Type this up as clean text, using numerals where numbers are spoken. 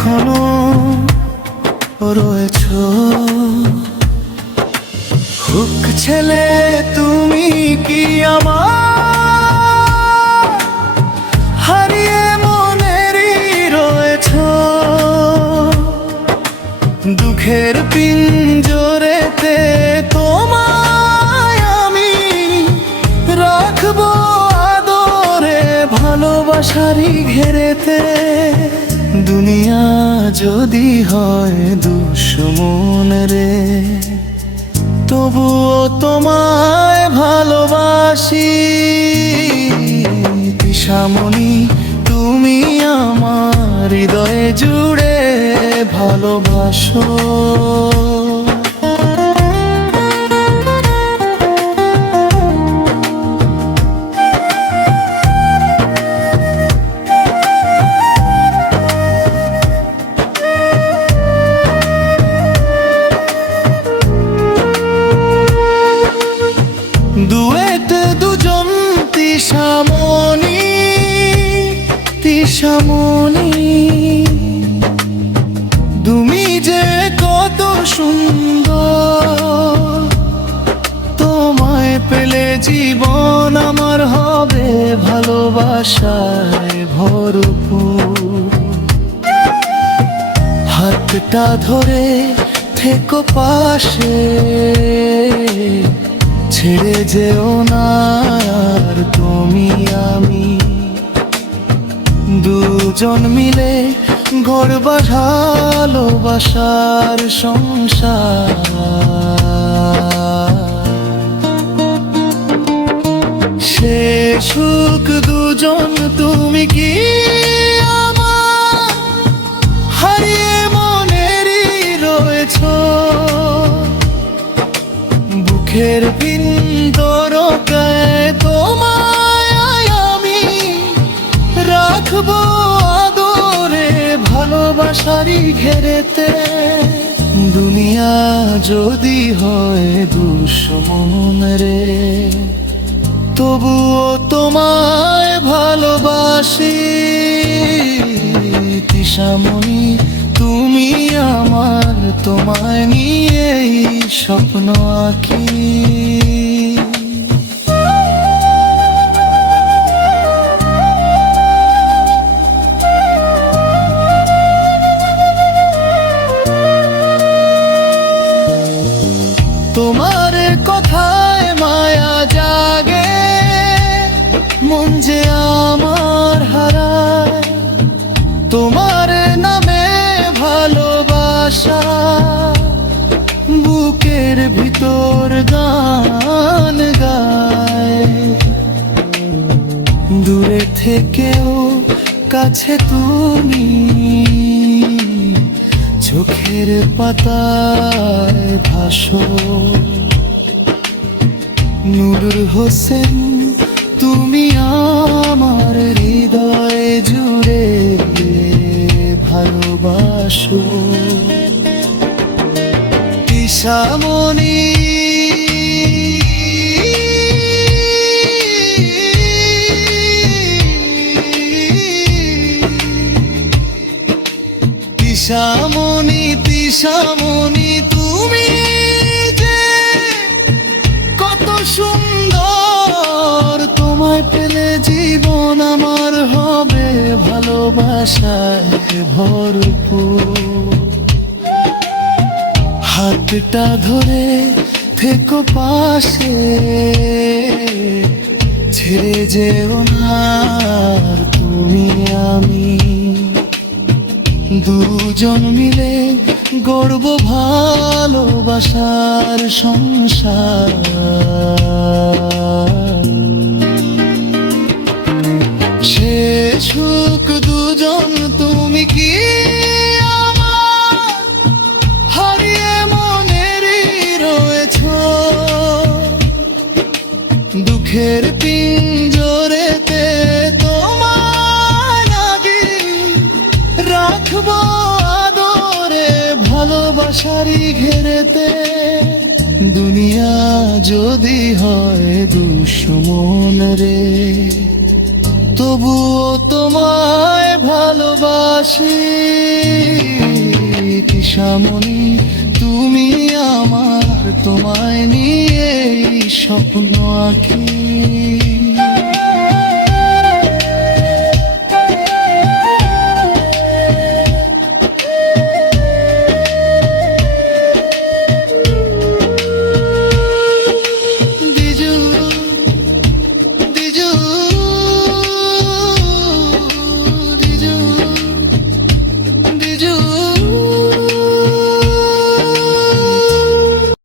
এখনো রয়েছ। হুক ছেলে তুমি কি আমার হারিয়ে মনেরই রয়েছ। দুঃখের পিঞ্জরেতে তোমায় আমি রাখবো আদরে, ভালোবাসারই ঘেরেতে। দুনিয়া যদি হয় দুশ্মন রে, তবুও তোমায় ভালোবাসি। দিশামণি তুমি আমার হৃদয়ে জুড়ে ভালোবাসো। দুয়েট দুজন তিশামণি, তিশামণি তুমি যে কত সুন্দর। তোমায় পেলে জীবন আমার হবে ভালোবাসায় ভরপুর। হাতটা ধরে থেকো পাশে, ছেড়ে যেও না আর তুমি আমি। দুজন মিলে গড়ব ভালোবাসার সংসার। সে সুখ দুজন তুমি কি আমার হারিয়ে মনেরই রয়েছ। বুকের ভিতরকায় তোমায় আমি রাখবো আদরে, ভালোবাসারই ঘেরেতে। দুনিয়া যদি হয় দুশ্মন রে, তবুও তোমায় ভালোবাসি। তিশামণি তুমি আমার, তোমায় নিয়েই স্বপ্ন আঁকি। তোমার কথায় মায়া জাগে, মন যে আমার হারায়। তোমার নামে ভালোবাসা বুকের ভিতর গান গায়। দূরে থেকেও কাছে তুমি, চোখের পাতায় ভাসো। নূর হোসেন তুমি আমার হৃদয় জুড়ে ভালোবাসো। তিশামণি তিশামণি তিশামণি তুমি যে কত সুন্দর। তোমায় পেলে জীবন আমার হবে ভালোবাসায় ভরপুর। হাতটা ধরে থেকো পাশে, ছেড়ে যেও না আর তুমি আমি। দুজন মিলে গড়ব ভালোবাসার সংসার। সে সুখ দুজন তুমি কি আমার হারিয়ে মনেরই রয়েছ। দুঃখের পিঞ্জরেতে তোমায় লাগি রাখবো আদরে, ভালোবাসারই ঘেরেতে। দুনিয়া যদি হয় দুশ্মন রে, তো তবুও তোমায় ভালোবাসি। কিশামণি তুমি আমার, তোমায় নিয়ে স্বপ্ন আঁকি।